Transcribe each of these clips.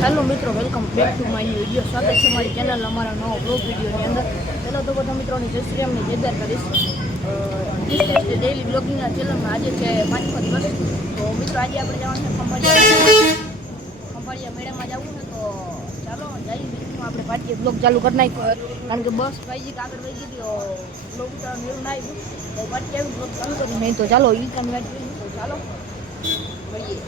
Hello મિત્રો, welcome back to my new video. સ્વાગત છે મારી ચેનલ અમારા નવા બ્લોગ વિડીયોની અંદર. પહેલાં તો બધા મિત્રોની જય શ્રી રામની જયદાર કરીશ. ડેઇલી બ્લોગિંગના ચેનલમાં આજે છે 5 દિવસ. તો મિત્રો આજે આપણે જવાનું છે ખંભાળિયા મેળામાં જવું છે. તો ચાલો જઈએ. આપણે પાછી બ્લોગ ચાલુ કરી નાખ્યો, કારણ કે બસ ભાઈજી આગળ વહી ગઈ તો બ્લોગ ઉતારવાનું એવું ના આવ્યું. તો પાછી આવી બ્લોગ ચાલુ કરી નહીં. તો ચાલો ઈ કામ વેટ કરી. તો ચાલો મળીએ.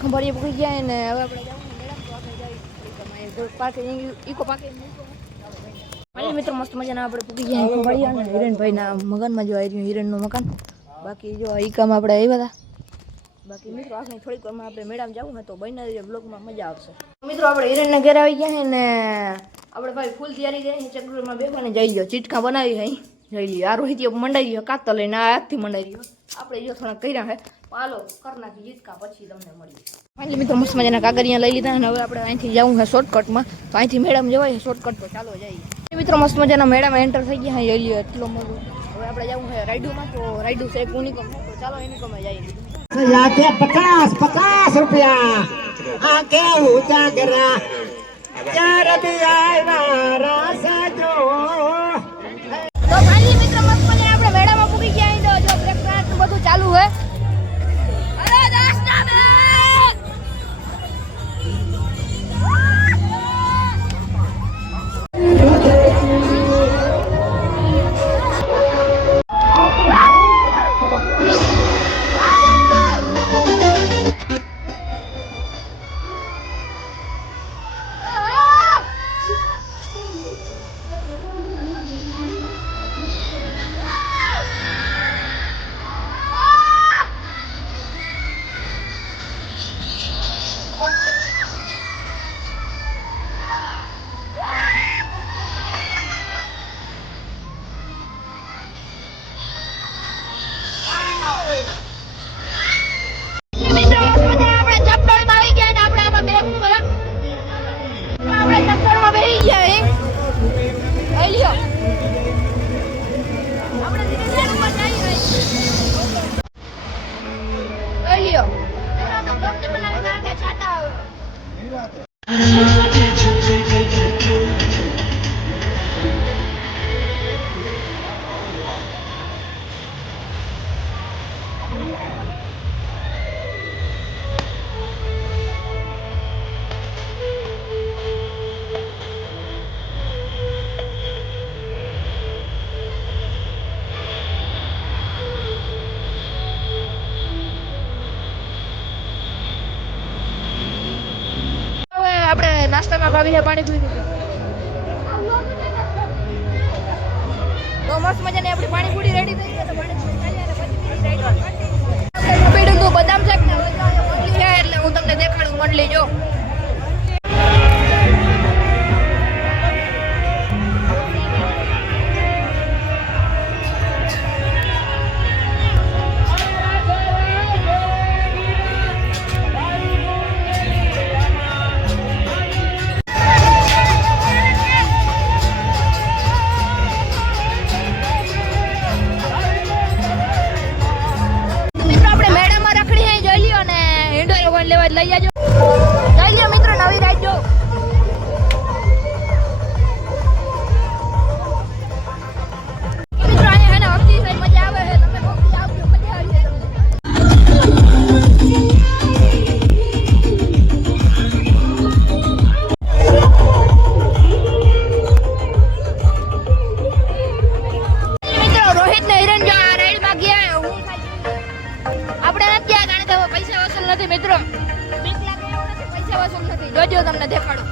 ખંભાળિયા પકડી ગયા ને હવે આપણે જવાનું મિત્રો મસ્ત મજાના આપણે પૂકી ગયા ખંભાળિયા ને હિરેનભાઈના મકાનમાં જો આવી રહ્યું હિરેનનું મકાન. બાકી જો ઈકામાં આપણે આવ્યા હતા. બાકી મિત્રો આપણે થોડીક વારમાં આપણે મેળામાં જવું ને તો બહેના બ્લોગમાં મજા આવશે. મિત્રો આપણે હિરેનના ઘરે આવી ગયા છે ને આપણે ભાઈ ફૂલ તૈયારી કરી ચક્રમાં બેસવાને જઈ ગયો ચીટકા બનાવી છે જઈ લઈએ. આ રોહિત મંડાઈ ગયો કાતર લઈને આ હાથથી મંડાઈ રહ્યો. આપણે જો થોડા કર્યા છે પાલો કરી નાખી જીતકા પછી તમને મળીએ. ફાઇનલી મિત્રો મસ્ત મજાના કાગળિયા લઈ લીધા અને હવે આપણે અહીંથી જવું છે શોર્ટકટમાં. તો અહીંથી મેળામાં જવાય શોર્ટકટ. તો ચાલો જઈએ મિત્રો. મસ્ત મજાના મેળામાં એન્ટર થઈ ગયા જઈ લઈએ. એટલો મોટો હવે આપણે જવું છે રાઈડુમાં. તો રાઈડુ છે યુનિકોમ. તો ચાલો યુનિકોમે જઈએ. 50 રૂપિયા આકે ઊંચા કરા ચાર દિયા રાસા જો. તો ફાઇનલી મિત્રો મસ્ત મજાના આપણે મેળામાં પૂકી ગયા. તો જો બ્રેકફાસ્ટ બધું ચાલુ છે. અરે દાસ્તા મે આપણે નાસ્તામાં ભાવી છે પાણી પી લીધું. તો મસ્ત મજાની આપણી પાણીપુરી રેડી થઈ ગઈ. તો પાણીપુરી ખાલી અને પછી બીજી રાઈડ પીડું તું બદામ શેક ને મંડલી છે એટલે હું તમને દેખાડું મંડલી જો. લેવા લઈ જાજો. જઈ લ્યો મિત્રો નવી રાઈડ જો. મિત્રો અહીંયા હે ને હકતી થઈ મજા આવે છે. તમે કોક આવજો મજા આવી છે તમને. મિત્રો રોહિત ને હિરેન જો આ રાઈડ માં ગયા. આપણે નથી ગયા કારણ કે પૈસા વસૂલ નથી મિત્રો. પૈસા વસૂલ નથી. જોજો તમને દેખાડું.